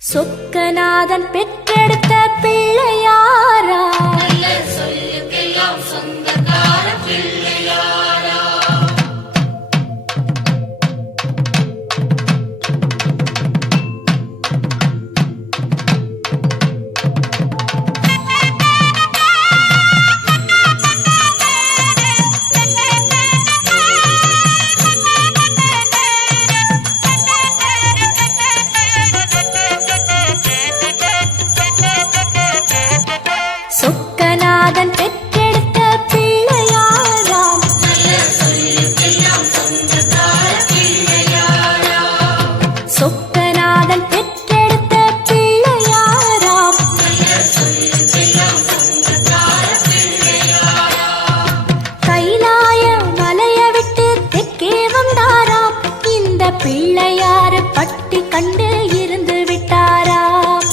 சொக்கநாதன் பெற்றெடுத்த பிள்ளையாரா, சொல்லுக்கெல்லாம் சொந்தக்கார பிள்ளையாரா. சொக்கநாதன் பெற்றெடுத்த பிள்ளையாராம், சொல்லுக்கெல்லாம் சொந்தக்கார பிள்ளையாரா. சொக்கநாதன் பெற்றெடுத்த பிள்ளையாராம், சொல்லுக்கெல்லாம் சொந்தக்கார பிள்ளையாரா. கைலாய மலைய விட்டு தெற்கே வந்தாராம், இந்த பிள்ளையாரு பட்டி கண்டு இருந்து விட்டாராம்.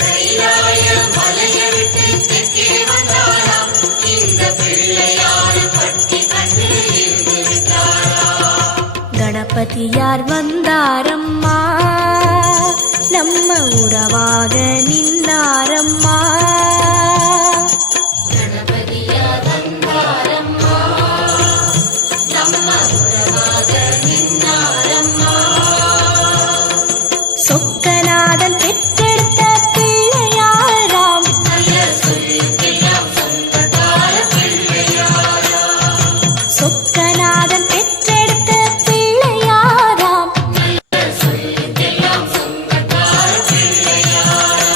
கைலாய மலையை விட்டு தெற்கே வந்தாராம், இந்த பிள்ளையாரு பட்டி கண்டு இருந்து விட்டாராம். கணபதியார் வந்தாரம்மா, நம்ம உறவாக நின்னாரம்மா. கணபதியார் வந்தாரம்மா, நம்ம உறவாக நின்னாரம்மா. சொக்கநாதன் பெற்றெடுத்த பிள்ளையாராம், சொல்லுக்கெல்லாம் சொந்தக்கார பிள்ளையாரா. சொக்கநாதன் பெற்றெடுத்த பிள்ளையாராம். சொல்லுக்கெல்லாம் சொந்தக்கார பிள்ளையாரா.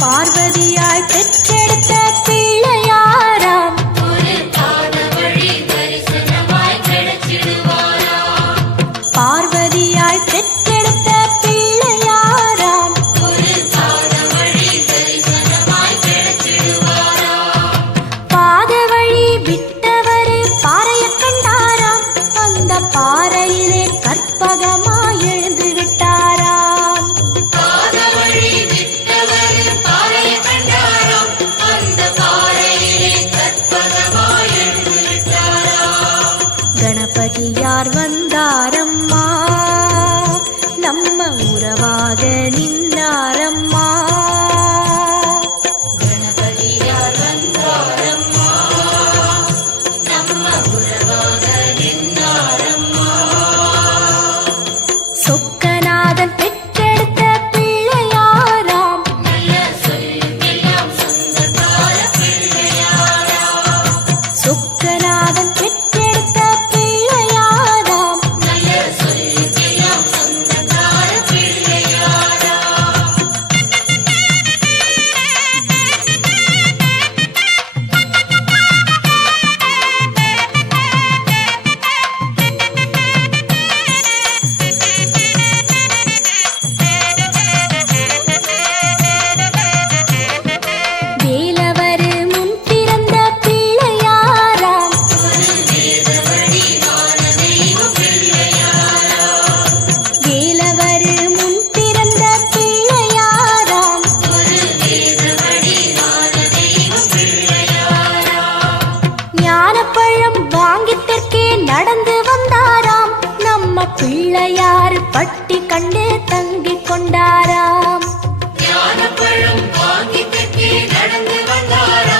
பார்வதியாய் பெற்றெடுத்த பிள்ளையாராம், ஒரு பாத வழி தரிசனமாய் கிடைச்சிடுவாராம். பார்வதியாய் பெற்றெடுத்த பிள்ளையாராம். ஒரு பாத வழி தரிசனமாய் கிடைச்சிடுவாராம். பாத வழி விட்டவரே பாறையை கண்டாராம், அந்த பாறையிலே கற்பகமாய் எழுந்து விட்டாராம். பாத வழி விட்டவர் பாறையை கண்டாராம், அந்த பாறையிலே கற்பகமாய் எழுந்து விட்டாராம். கணபதியார் வந்தாரம்மா, நம்ம உறவாக நின்னாரம்மா. கணபதியார் வந்தாரம்மா, நம்ம உறவாக நின்னாரம்மா. சொக்கநாதன் பெற்றெடுத்த பிள்ளையாராம், சொல்லுக்கெல்லாம் சொந்தக்கார பிள்ளையாரா. சொக்கநாதன் பெற்றெடுத்த பிள்ளையாராம். சொல்லுக்கெல்லாம் சொந்தக்கார பிள்ளையாரா. வேலவரு முன் பிறந்த பிள்ளையாராம், வேதவழி வான தெய்வம் பிள்ளையாரா. வேலவரு முன் பிறந்த பிள்ளையாராம். வேதவழி வான தெய்வம் பிள்ளையாரா. ஞானப்பழம் வாங்கி தெற்கே நடந்து வந்தாராம், நம்ம பிள்ளையார் பட்டி கண்டு தங்கிக் கொண்டாராம். ஞானப்பழம் வாங்கி தெற்கே நடந்து வந்தாராம்,